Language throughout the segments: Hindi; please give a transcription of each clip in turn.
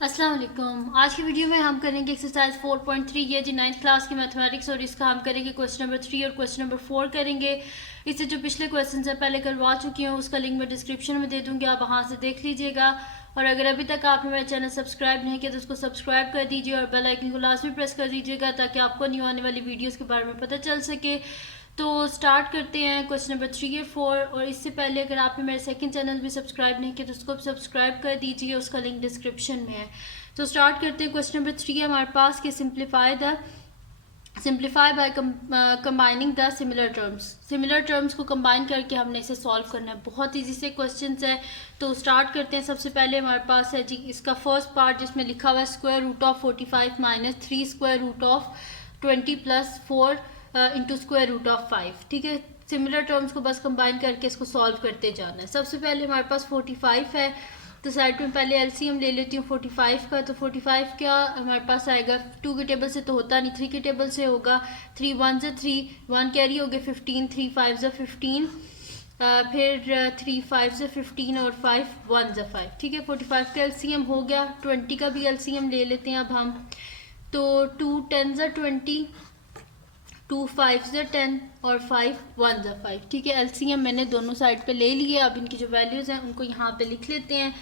अस्सलाम वालेकुम। आज की वीडियो में हम करेंगे एक्सरसाइज 4.3 ये जी 9th क्लास की मैथमेटिक्स और इसका हम करेंगे क्वेश्चन नंबर 3 और क्वेश्चन नंबर 4 करेंगे। इससे जो पिछले क्वेश्चन है पहले करवा चुकी हूँ, उसका लिंक मैं डिस्क्रिप्शन में दे दूँगी, आप वहाँ से देख लीजिएगा। और अगर अभी तक आपने मेरा चैनल सब्सक्राइब नहीं किया तो उसको सब्सक्राइब कर दीजिए और बेल आइकन को लाजमी प्रेस कर दीजिएगा ताकि आपको न्यू आने वाली वीडियोज़ के बारे में पता चल सके। तो स्टार्ट करते हैं क्वेश्चन नंबर 3 और 4। और इससे पहले अगर आपने मेरे सेकंड चैनल भी सब्सक्राइब नहीं किया तो उसको भी सब्सक्राइब कर दीजिए, उसका लिंक डिस्क्रिप्शन में है। तो स्टार्ट करते हैं। क्वेश्चन नंबर 3 है हमारे पास कि simplify by combining the similar terms. Similar terms को कंबाइन करके हमने इसे सॉल्व करना है। बहुत ईजी से क्वेश्चन है, तो स्टार्ट करते हैं। सबसे पहले हमारे पास है जी इसका फर्स्ट पार्ट जिसमें लिखा हुआ है square root of 45 minus 3 square root of 20 plus 4 into square root of 5। ठीक है, सिमिलर टर्म्स को बस कंबाइन करके इसको सॉल्व करते जाना है। सबसे पहले हमारे पास 45 है, तो साइड में पहले एलसीएम ले लेती हूँ 45 का। तो 45 क्या हमारे पास आएगा, 2 के टेबल से तो होता नहीं, 3 के टेबल से होगा। 3 1 से 3 1 कैरी हो गया 15, 3 5 से 15, फिर 3 5 से 15 और 5 1 से 5। ठीक है, 45 का एलसीएम हो गया। 20 का भी एलसीएम ले लेते हैं अब हम। तो 2 10 से 20, 2 5 से 10 और 5 1 से 5। ठीक है, एलसीएम मैंने दोनों साइड पे ले लिए। अब इनकी जो वैल्यूज़ हैं उनको यहाँ पे लिख लेते हैं।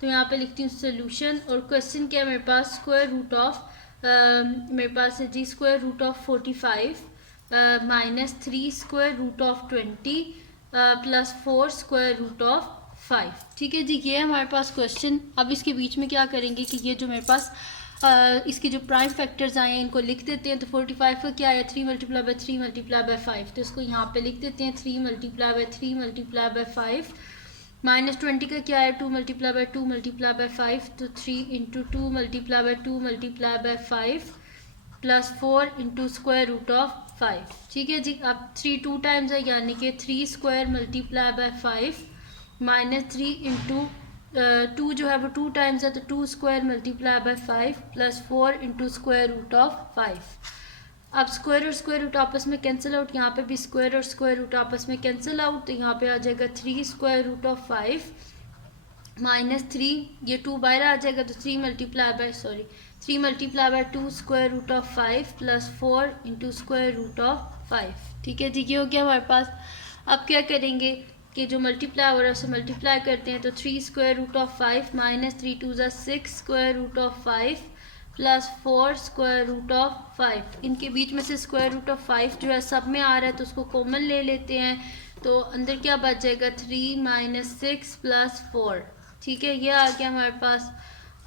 तो यहाँ पे लिखती हूँ सोल्यूशन। और क्वेश्चन क्या है मेरे पास, स्क्वायर रूट ऑफ मेरे पास है जी square root of 45 minus 3 square root of 20 plus 4 square root of 5। ठीक है जी, ये है हमारे पास क्वेश्चन। अब इसके बीच में क्या करेंगे कि ये जो मेरे पास इसके जो प्राइम फैक्टर्स आए हैं इनको लिख देते हैं। तो 45 का क्या है, 3 मल्टीप्लाई बाय 3 मल्टीप्लाई बाय 5। तो इसको यहाँ पे लिख देते हैं 3 multiply by 3 multiply by 5। Minus 20 का क्या है, 2 मल्टीप्लाई बाय 2 मल्टीप्लाई बाय 5। तो 3 into 2 multiply by 2 multiply by 5 plus 4 into square root of 5। ठीक है जी, अब 3 2 टाइम्स है यानी कि 3 square multiply by 5 minus 3 into 2 जो है वो 2 टाइम्स है, तो 2 square multiply by 5 plus 4 into square root of 5। अब स्क्वायर और स्क्वायर रूट आपस में कैंसिल आउट, यहाँ पे भी स्क्वायर और स्क्वायर रूट आपस में कैंसिल आउट। तो यहाँ पे आ जाएगा 3 स्क्वायर रूट ऑफ 5 माइनस 3, ये 2 बाहर आ जाएगा तो 3 multiply by 2 square root of 5 plus 4 into square root of 5। ठीक है जी, ये हो गया हमारे पास। अब क्या करेंगे कि जो मल्टीप्लाई हो रहा है उसे मल्टीप्लाई करते हैं। तो 3 स्क्वायर रूट ऑफ 5 माइनस 3 2 ज़ा 6 square root of 5 plus 4 square root of 5। इनके बीच में से स्क्वायर रूट ऑफ 5 जो है सब में आ रहा है तो उसको कॉमन ले लेते हैं। तो अंदर क्या बच जाएगा, 3 माइनस 6 प्लस 4। ठीक है, ये आ गया हमारे पास।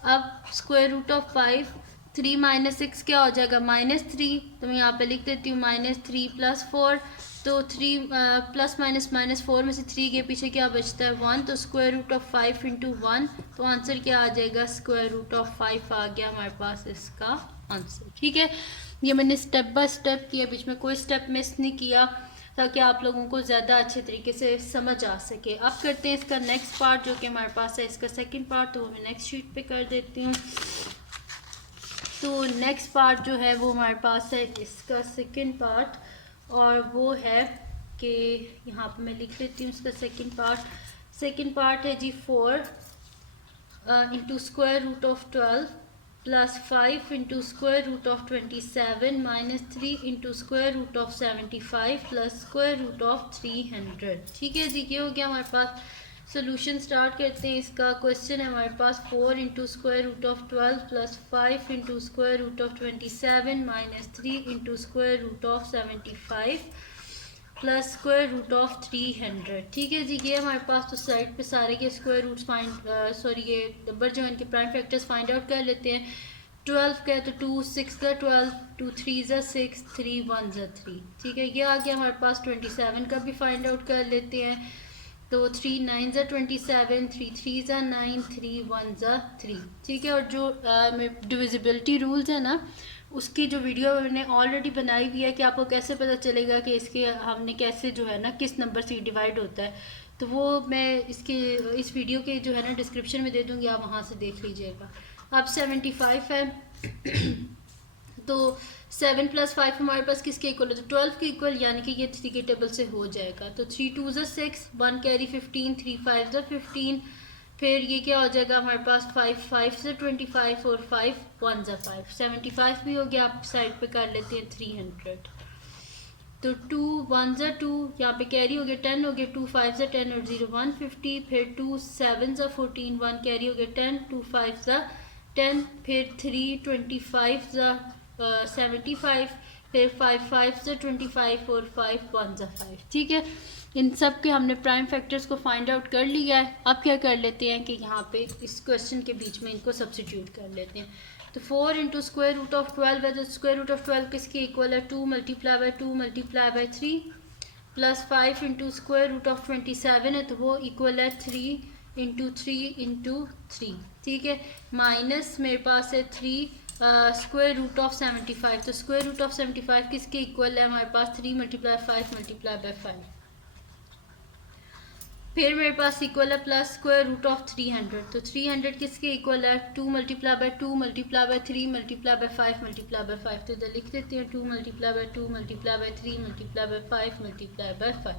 अब स्क्वायर रूट ऑफ 5, 3 माइनस 6 क्या हो जाएगा, -3। तो मैं यहाँ पे लिख देती हूँ -3 प्लस 4। तो 3 प्लस माइनस माइनस 4 में से 3 के पीछे क्या बचता है, 1। तो स्क्वायर रूट ऑफ 5 इंटू 1, तो आंसर क्या आ जाएगा, स्क्वायर रूट ऑफ 5 आ गया हमारे पास इसका आंसर। ठीक है, ये मैंने स्टेप बाय स्टेप किया, बीच में कोई स्टेप मिस नहीं किया ताकि आप लोगों को ज़्यादा अच्छे तरीके से समझ आ सके। अब करते हैं इसका नेक्स्ट पार्ट जो कि हमारे पास है इसका सेकंड पार्ट, तो वो मैं नेक्स्ट शीट पे कर देती हूँ। तो नेक्स्ट पार्ट जो है वो हमारे पास है इसका सेकंड पार्ट, और वो है कि यहाँ पे मैं लिख लेती हूँ इसका सेकंड पार्ट। सेकंड पार्ट है जी 4 into square root of 12 plus 5 into square root of 27 minus 3 into square root of 75 plus square root of 300। ठीक है जी, ये हो गया हमारे पास। सोल्यूशन स्टार्ट करते हैं इसका। क्वेश्चन है हमारे पास 4 into square root of 12 plus 5 into square root of 27 minus 3 into square root of 75 plus square root of 300। ठीक है जी, ये हमारे पास। तो साइड पे सारे के स्क्वायर रूट्स ये नंबर जो है इनके प्राइम फैक्टर्स फाइंड आउट कर लेते हैं। 12 का है तो 2 6 का 12, 2 3 ज़ा 6, 3 1 ज़ा 3। ठीक है, ये आ गया हमारे पास। 27 का भी फाइंड आउट कर लेते हैं। तो 3 9 ज़ा 27, 3 3 ज़ा 9, 3 1 ज़ा 3। ठीक है, और जो डिविजिबिलिटी रूल्स है ना, उसकी जो वीडियो मैंने ऑलरेडी बनाई हुई है कि आपको कैसे पता चलेगा कि इसके हमने कैसे जो है ना किस नंबर से डिवाइड होता है, तो वो मैं इस वीडियो के जो है ना डिस्क्रिप्शन में दे दूँगी, आप वहाँ से देख लीजिएगा। अब 75 है तो 7 प्लस 5 हमारे पास किसके इक्वल है, तो 12 के इक्वल, यानी कि ये 3 के टेबल से हो जाएगा। तो 3 2 ज़ा 6, 1 कैरी 15, 3 5 ज़ा 15, फिर ये क्या हो जाएगा हमारे पास 5 से 25 और 5 1 ज़ा 5 75 भी हो गया। आप साइड पे कर लेते हैं 300। तो 2 1 ज़ा 2 यहाँ पे कैरी हो गया 10 हो गया 2 5 ज़ा 10 और 0 150। फिर 2 7 ज़ा 14 1 कैरी हो गया 10 2 5 ज़ा 10। फिर 3 25 ज़ा 75। फिर 5 5 ज़ा 25 और 5 1 ज़ा 5। ठीक है, इन सब के हमने प्राइम फैक्टर्स को फाइंड आउट कर लिया है। अब क्या कर लेते हैं कि यहाँ पे इस क्वेश्चन के बीच में इनको सब्स्टिट्यूट कर लेते हैं। तो 4 इंटू स्क्वायर रूट ऑफ 12 है, तो स्क्वायर रूट ऑफ 12 किसके इक्वल है 2 multiply by 2 multiply by 3 plus 5 into square root of 27 है, तो वो इक्वल है 3 इंटू 3 इंटू 3। ठीक है, माइनस मेरे पास है 3 स्क्वायर रूट ऑफ 75। तो स्क्वायर रूट ऑफ 75 किसके इक्वल है हमारे पास 3 मल्टीप्लाई 5 मल्टीप्लाई बाई 5। फिर मेरे पास इक्वल है प्लस स्क्वायर रूट ऑफ 300। तो 300 किसके इक्वल है 2 multiply by 2 multiply by 3 multiply by 5 multiply by 5। तो इधर लिख देते हैं 2 multiply by 2 multiply by 3 multiply by 5 multiply by 5।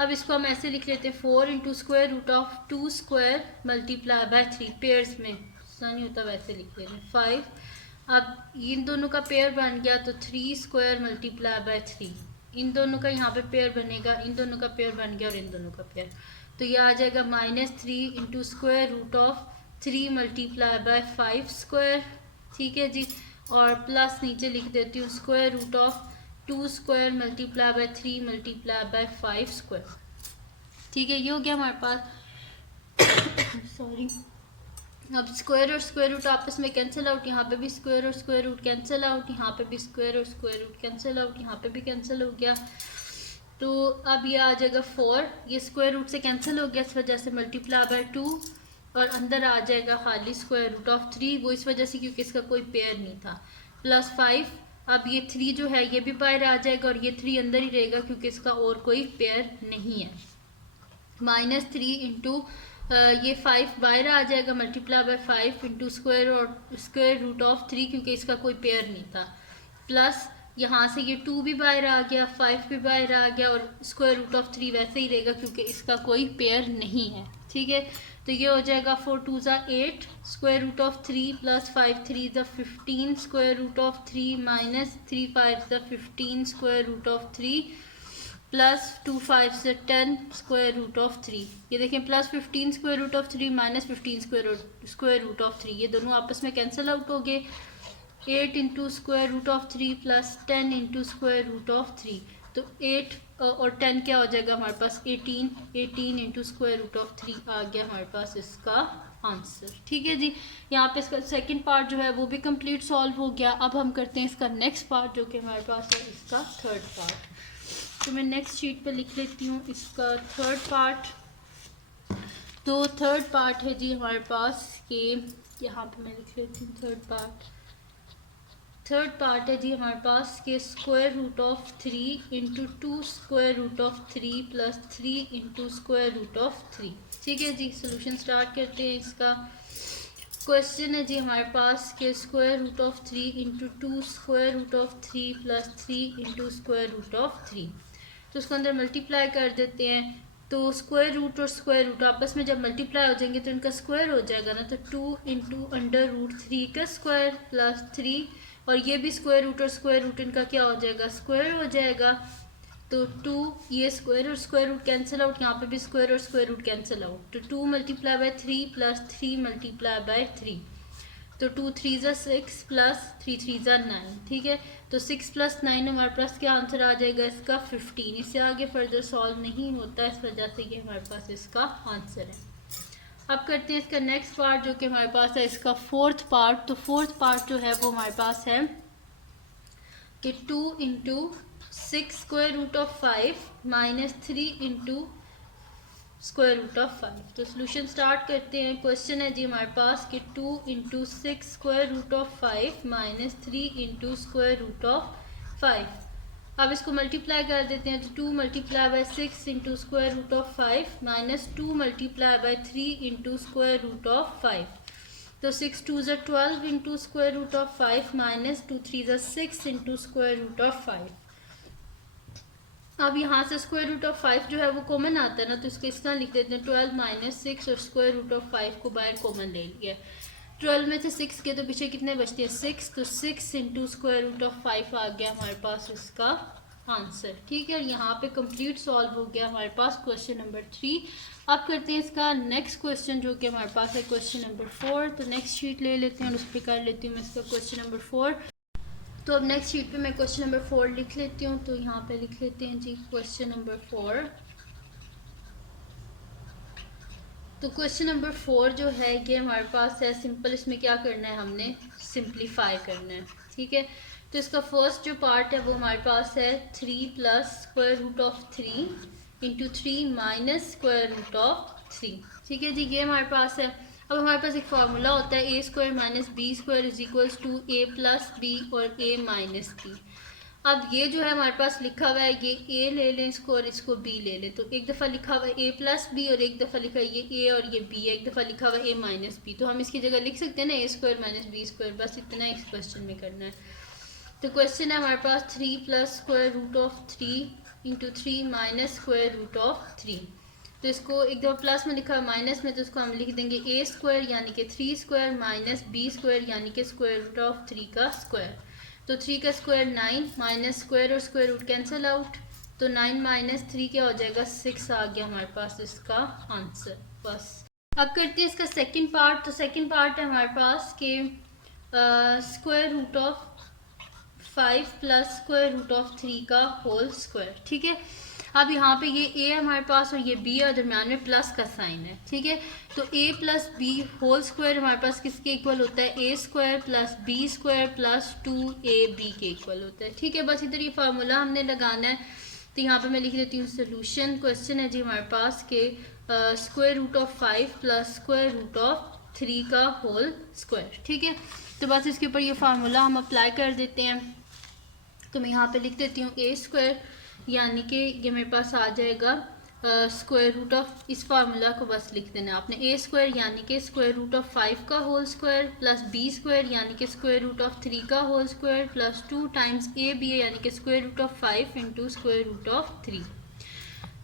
अब इसको हम ऐसे लिख लेते हैं 4 into square root of 2 square multiply by 3 pairs में नहीं होता वैसे लिख लेते हैं 5। अब इन दोनों का पेयर बन गया तो 3 स्क्वायर मल्टीप्लाई बाई 3। इन दोनों का यहाँ पे पेयर बनेगा, इन दोनों का पेयर बन गया और इन दोनों का पेयर। तो ये आ जाएगा -3 into square root of 3 multiply by 5 square. ठीक है जी, और प्लस नीचे लिख देती हूँ square root of 2 square multiply by 3 multiply by 5 square. ठीक है, ये हो गया हमारे पास सॉरी। अब स्क्वायर और स्क्वायर रूट आपस में कैंसिल आउट, यहाँ पे भी स्क्वायर और स्क्वायर रूट कैंसिल आउट, यहाँ पे भी स्क्वायर और स्क्वायर रूट कैंसिल आउट, यहाँ पे भी कैंसिल हो गया। तो अब ये आ जाएगा 4, ये स्क्वायर रूट से कैंसिल हो गया इस वजह से मल्टीप्लाई बाय 2 और अंदर आ जाएगा खाली स्क्वायर रूट ऑफ 3, वो इस वजह से क्योंकि इसका कोई पेयर नहीं था, प्लस 5। अब ये 3 जो है ये भी बाहर आ जाएगा और ये 3 अंदर ही रहेगा क्योंकि इसका और कोई पेयर नहीं है। -3 इंटू ये 5 बाहर आ जाएगा मल्टीप्लाई बाय 5 इंटू स्क्वायर और स्क्वायर रूट ऑफ 3 क्योंकि इसका कोई पेयर नहीं था, प्लस यहाँ से ये 2 भी बाहर आ गया, 5 भी बाहर आ गया और स्क्वायर रूट ऑफ 3 वैसे ही रहेगा क्योंकि इसका कोई पेयर नहीं है। ठीक है, तो ये हो जाएगा 4 2 ज़ा 8 स्क्वायर रूट ऑफ 3 प्लस 5 3 ज़ा 15 स्क्वायर रूट ऑफ 3 माइनस 3 5 ज़ा 15 स्क्वायर रूट ऑफ 3 प्लस 2 5 से 10 स्क्वायर रूट ऑफ 3। ये देखें plus 15 square root of 3 minus 15 square root of 3, ये दोनों आपस में कैंसिल आउट हो गए। 8 into square root of 3 plus 10 into square root of 3, तो 8 और 10 क्या हो जाएगा हमारे पास 18। 18 इंटू स्क्वायर रूट ऑफ 3 आ गया हमारे पास इसका आंसर। ठीक है जी, यहाँ पे इसका सेकंड पार्ट जो है वो भी कंप्लीट सॉल्व हो गया। अब हम करते हैं इसका नेक्स्ट पार्ट जो कि हमारे पास है इसका थर्ड पार्ट। तो मैं नेक्स्ट शीट पे लिख लेती हूँ इसका थर्ड पार्ट। तो थर्ड पार्ट है जी हमारे पास कि यहाँ पे मैं लिख लेती हूँ थर्ड पार्ट है जी हमारे पास कि square root of 3 into 2 square root of 3 plus 3 into square root of 3। ठीक है जी, सोल्यूशन स्टार्ट करते हैं इसका। क्वेश्चन है जी हमारे पास कि square root of 3 into 2 square root of 3 plus 3 into square root of 3। तो उसको अंदर मल्टीप्लाई कर देते हैं। तो स्क्वायर रूट और स्क्वायर रूट आपस में जब मल्टीप्लाई हो जाएंगे तो इनका स्क्वायर हो जाएगा ना, तो 2 इंटू अंडर रूट 3 का स्क्वायर प्लस 3, और ये भी स्क्वायर रूट और स्क्वायर रूट इनका क्या हो जाएगा स्क्वायर हो जाएगा। तो 2 ये स्क्वायर और स्क्वायर रूट कैंसिल आउट, यहाँ पे भी स्क्वायर और स्क्वायर रूट कैंसिल आउट, तो 2 multiply by 3 plus 3 multiply by 3, तो 2 3 ज़ा 6 प्लस 3 3 ज़ा 9। ठीक है, तो 6 प्लस 9 हमारे पास क्या आंसर आ जाएगा इसका 15। इससे आगे फर्दर सॉल्व नहीं होता, इस वजह से ये हमारे पास इसका आंसर है। अब करते हैं इसका नेक्स्ट पार्ट जो कि हमारे पास है इसका फोर्थ पार्ट। तो फोर्थ पार्ट जो है वो हमारे पास है कि 2 into 6 square root of 5 minus 3 into square root of 5। तो सोल्यूशन स्टार्ट करते हैं। क्वेश्चन है जी हमारे पास कि 2 into 6 square root of 5 minus 3 into square root of 5। अब इसको मल्टीप्लाई कर देते हैं। तो 2 multiply by 6 into square root of 5 minus 2 multiply by 3 into square root of 5। तो 6 2 ज़ा 12 into square root of 5 minus 2 3 ज़ा 6 इंटू स्क्वायर रूट ऑफ 5। अब यहाँ से स्क्वायर रूट ऑफ 5 जो है वो कॉमन आता है ना, तो इसको इस तरह लिख देते हैं 12 माइनस 6 और स्क्वायर रूट ऑफ 5 को बाहर कॉमन ले लिया। 12 में से 6 के तो पीछे कितने बचते हैं 6, तो 6 इंटू स्क्वायर रूट ऑफ 5 आ गया हमारे पास इसका आंसर। ठीक है, और यहाँ पे कंप्लीट सॉल्व हो गया हमारे पास क्वेश्चन नंबर 3। अब करते हैं इसका नेक्स्ट क्वेश्चन जो कि हमारे पास है क्वेश्चन नंबर 4। तो नेक्स्ट शीट ले लेते हैं और उस पर कर लेती हूँ मैं इसका क्वेश्चन नंबर 4। तो अब नेक्स्ट शीट पे मैं क्वेश्चन नंबर 4 लिख लेती हूँ। तो यहाँ पे लिख लेते हैं जी क्वेश्चन नंबर 4। तो क्वेश्चन नंबर 4 जो है ये हमारे पास है सिंपल। इसमें क्या करना है, हमने सिंप्लीफाई करना है। ठीक है, तो इसका फर्स्ट जो पार्ट है वो हमारे पास है 3 plus square root of 3 into 3 minus square root of 3। ठीक है जी, ये हमारे पास है। अब हमारे पास एक फार्मूला होता है A square minus B square is equals to A plus B और ए माइनस बी। अब ये जो है हमारे पास लिखा हुआ है, ये ए ले लें इसको और इसको बी ले लें। तो एक दफ़ा लिखा हुआ है ए प्लस बी और एक दफ़ा लिखा है ये ए और ये बी है। एक दफ़ा लिखा हुआ है ए माइनस बी, तो हम इसकी जगह लिख सकते हैं ना ए स्क्वायर माइनस बी स्क्वायर। बस इतना इस क्वेश्चन में करना है। तो क्वेश्चन है हमारे पास 3 plus square root of 3 into 3 minus square root of 3। तो इसको एक दफ़ा प्लस में लिखा है माइनस में, तो इसको हम लिख देंगे ए स्क्वायर यानी कि 3 स्क्वायर माइनस बी स्क्वायर यानी कि स्क्वायर रूट ऑफ 3 का स्क्वायर। तो 3 का स्क्वायर 9 माइनस स्क्वायर और स्क्वायर रूट कैंसिल आउट। तो 9 माइनस 3 क्या हो जाएगा 6 आ गया हमारे पास इसका आंसर। बस अब करते हैं इसका सेकंड पार्ट। तो सेकंड पार्ट है हमारे पास के square root of 5 plus square root of 3 का होल स्क्वायर। ठीक है, अब यहाँ पे ये a है हमारे पास और ये b है और दरम्यान में प्लस का साइन है। ठीक है, तो a plus B whole square हमारे पास किसके इक्वल होता है, a square plus B square plus 2ab के इक्वल होता है। ठीक है, बस इधर ये फार्मूला हमने लगाना है। तो यहाँ पे मैं लिख देती हूँ सोल्यूशन। क्वेश्चन है जी हमारे पास के square root of 5 plus square root of 3 का होल स्क्वायर। ठीक है, तो बस इसके ऊपर ये फार्मूला हम अप्लाई कर देते हैं। तो मैं यहाँ पे लिख देती हूँ ए स्क्वायर यानी कि ये मेरे पास आ जाएगा स्क्वायर रूट ऑफ, इस फार्मूला को बस लिख देना है आपने, ए स्क्वायर यानी कि स्क्वायर रूट ऑफ 5 का whole square plus B square यानी कि स्क्वायर रूट ऑफ 3 का whole square plus 2 times A B है यानी कि square root of 5 into square root of 3।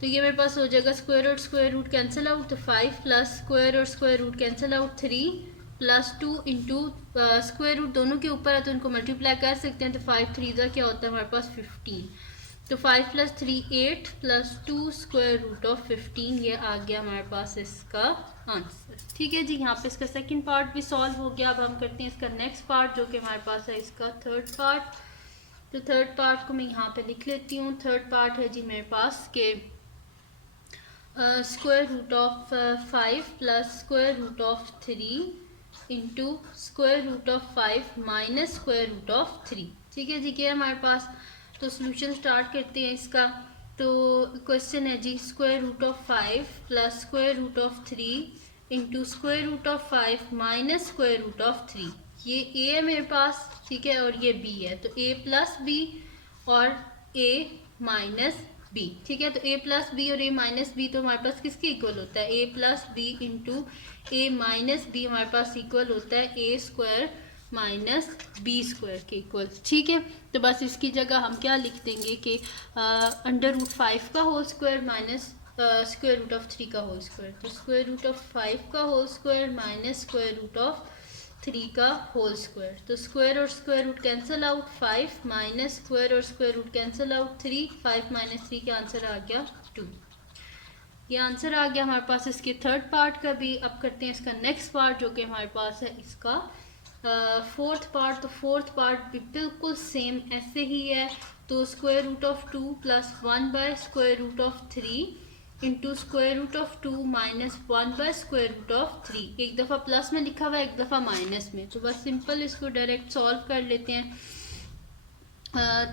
तो ये मेरे पास हो जाएगा स्क्वायर और स्क्वायर रूट कैंसिल आउट, तो 5 प्लस स्क्वायर और square root cancel out 3 plus 2 into square root दोनों के ऊपर है तो उनको मल्टीप्लाई कर सकते हैं। तो 5 3 का क्या होता है हमारे पास 15। तो 5 plus 3 8 plus 2 square root of 15, ये आ गया हमारे पास इसका आंसर। ठीक है जी, यहाँ पे इसका सेकंड पार्ट भी सॉल्व हो गया। अब हम करते हैं इसका नेक्स्ट पार्ट जो कि हमारे पास है इसका थर्ड पार्ट। तो थर्ड पार्ट को मैं यहाँ पे लिख लेती हूँ। थर्ड पार्ट है जी मेरे पास के square root of 5 plus square root of 3 into square root of 5 minus square root of 3। ठीक है जी, क्या है हमारे पास। तो सोल्यूशन स्टार्ट करते हैं इसका। तो क्वेश्चन है जी square root of 5 plus square root of 3 into square root of 5 minus square root of 3। ये a है मेरे पास, ठीक है, और ये b है। तो a प्लस बी और a माइनस बी। ठीक है, तो a प्लस बी और a माइनस बी तो हमारे पास किसके इक्वल होता है, a plus B into a minus B हमारे पास इक्वल होता है a square minus B square के इक्वल। ठीक है, तो बस इसकी जगह हम क्या लिख देंगे कि अंडर रूट 5 का whole square minus square root of 3 का होल स्क्वायर। तो स्क्वायर रूट ऑफ 5 का whole square minus square root of 3 का होल स्क्वायर। तो स्क्वायर और square root cancel out, 5 minus square और square root cancel out 3, 5 minus 3 का आंसर आ गया 2। ये आंसर आ गया हमारे पास इसके थर्ड पार्ट का भी। अब करते हैं इसका नेक्स्ट पार्ट जो कि हमारे पास है इसका फोर्थ पार्ट। तो फोर्थ पार्ट भी बिल्कुल सेम ऐसे ही है। तो square root of 2 plus 1 by square root of 3 into square root of 2 minus 1 by square root of 3। एक दफ़ा प्लस में लिखा हुआ है, एक दफ़ा माइनस में। तो बस सिंपल इसको डायरेक्ट सॉल्व कर लेते हैं।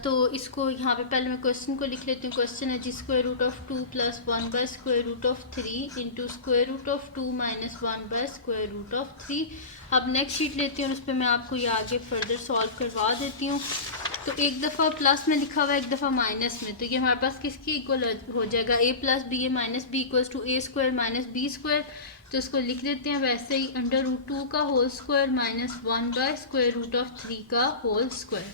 तो इसको यहाँ पे पहले मैं क्वेश्चन को लिख लेती हूँ। क्वेश्चन है जी square root of 2 plus 1 by square root of 3 into square root of 2 minus 1 by square root of 3। अब नेक्स्ट शीट लेती हूँ और उस पर मैं आपको ये आगे फर्दर सॉल्व करवा देती हूँ। तो एक दफ़ा प्लस में लिखा हुआ है, एक दफ़ा माइनस में। तो ये हमारे पास किसकी इक्वल हो जाएगा, A plus B A minus B equals to A square minus B square. तो इसको लिख देते हैं वैसे ही, अंडर रूट 2 का whole square minus 1 by square root of 3 का होल स्क्वायर।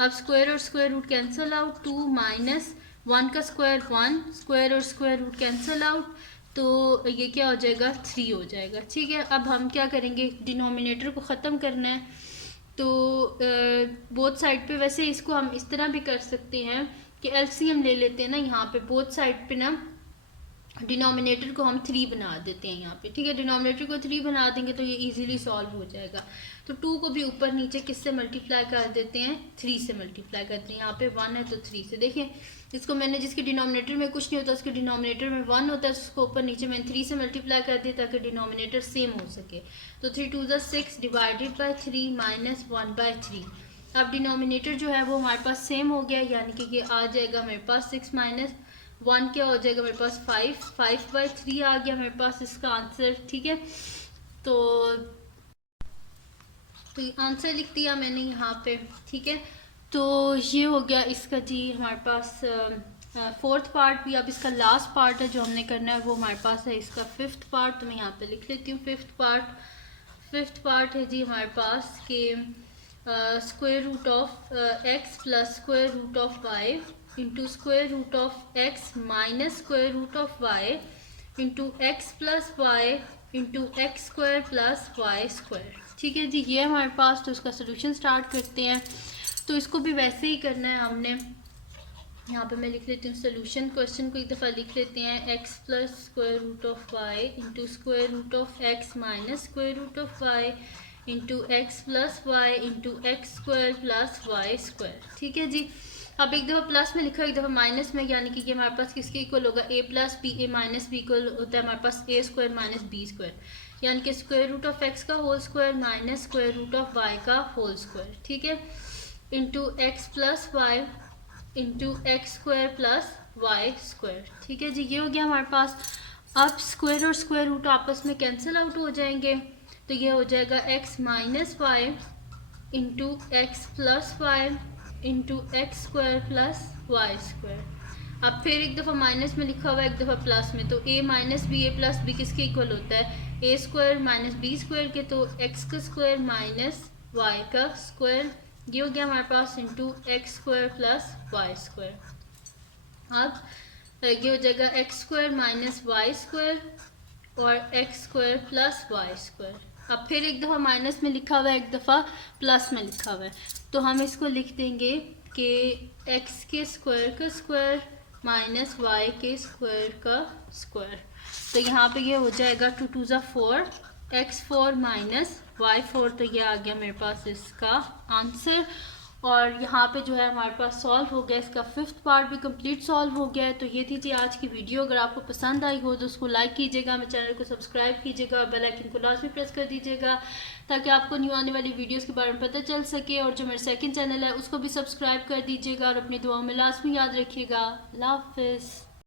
अब स्क्वायर और square root cancel out, 2 minus 1 का स्क्वायर 1, स्क्वायर और स्क्वायर रूट कैंसिल आउट, तो ये क्या हो जाएगा 3 हो जाएगा। ठीक है, अब हम क्या करेंगे, डिनोमिनेटर को ख़त्म करना है, तो बोथ साइड पे वैसे इसको हम इस तरह भी कर सकते हैं कि एलसीएम ले लेते हैं ना, यहाँ पे बोथ साइड पे ना डिनोमिनेटर को हम 3 बना देते हैं यहाँ पे। ठीक है, डिनोमिनेटर को 3 बना देंगे तो ये इजीली सॉल्व हो जाएगा। तो 2 को भी ऊपर नीचे किससे मल्टीप्लाई कर देते हैं, 3 से मल्टीप्लाई करते हैं। यहाँ पे 1 है तो 3 से, देखिए इसको मैंने जिसके डिनोमिनेटर में कुछ नहीं होता उसके डिनोमिनेटर में 1 होता है, उसको ऊपर नीचे मैंने 3 से मल्टीप्लाई कर दिया ताकि डिनोमिनेटर सेम हो सके। तो 3 2 ज़ा 6 डिवाइडेड बाई 3 माइनस 1/3। अब डिनोमिनेटर जो है वो हमारे पास सेम हो गया, यानी कि ये आ जाएगा मेरे पास 6 माइनस 1 क्या हो जाएगा मेरे पास 5/3 आ गया मेरे पास इसका आंसर। ठीक है, तो आंसर लिख दिया मैंने यहाँ पे। ठीक है, तो ये हो गया इसका जी हमारे पास फोर्थ पार्ट भी। अब इसका लास्ट पार्ट है जो हमने करना है, वो हमारे पास है इसका फिफ्थ पार्ट। तो मैं यहाँ पे लिख लेती हूँ फिफ्थ पार्ट है जी हमारे पास के square root of X plus square root of Y into square root of X minus square root of Y into X plus Y into X square plus Y square. ठीक है जी, ये हमारे पास। तो इसका सोल्यूशन स्टार्ट करते हैं। तो इसको भी वैसे ही करना है हमने। यहाँ पे मैं लिख लेती हूँ सोल्यूशन। क्वेश्चन को एक दफ़ा लिख लेते हैं, X plus square root of Y into square root of X minus square root of Y into X plus Y into X square plus Y square. ठीक है जी, अब एक दफ़ा प्लस में लिखा एक दफ़ा माइनस में, यानी कि ये हमारे पास किसके इक्वल होगा, A plus B, A minus B equal होता है हमारे पास A square minus B square, यानी कि स्क्वायर रूट ऑफ एक्स का whole square minus square root of Y का होल स्क्वायर। ठीक है, into X plus Y into X square plus Y square. ठीक है जी, ये हो गया हमारे पास। अब स्क्वायर और स्क्वायर रूट आपस में कैंसिल आउट हो जाएंगे, तो ये हो जाएगा X minus Y into X plus Y into X square plus Y square. अब फिर एक दफ़ा माइनस में लिखा हुआ है एक दफ़ा प्लस में, तो A minus B, A plus B किसके इक्वल होता है, A square minus B square के, तो एक्स का स्क्वायर माइनस वाई का स्क्वायर, ये हो गया हमारे पास into X square plus Y square. अब ये हो जाएगा X square minus Y square और X square plus Y square. अब फिर एक दफ़ा माइनस में लिखा हुआ है एक दफ़ा प्लस में लिखा हुआ है, तो हम इसको लिख देंगे कि एक्स के स्क्वायर का स्क्वायर माइनस वाई के स्क्वायर का स्क्वायर। तो यहाँ पे ये हो जाएगा 2 2 ज़ा 4 x4 माइनस y4, तो ये आ गया मेरे पास इसका आंसर। और यहाँ पे जो है हमारे पास सॉल्व हो गया, इसका फिफ्थ पार्ट भी कंप्लीट सॉल्व हो गया है। तो ये थी आज की वीडियो। अगर आपको पसंद आई हो तो उसको लाइक कीजिएगा, मेरे चैनल को सब्सक्राइब कीजिएगा और बेल आइकन को लाजमी प्रेस कर दीजिएगा ताकि आपको न्यू आने वाली वीडियोस के बारे में पता चल सके। और जो मेरा सेकंड चैनल है उसको भी सब्सक्राइब कर दीजिएगा और अपनी दुआओं में लाजमी याद रखिएगा। अल्लाह हाफिज़।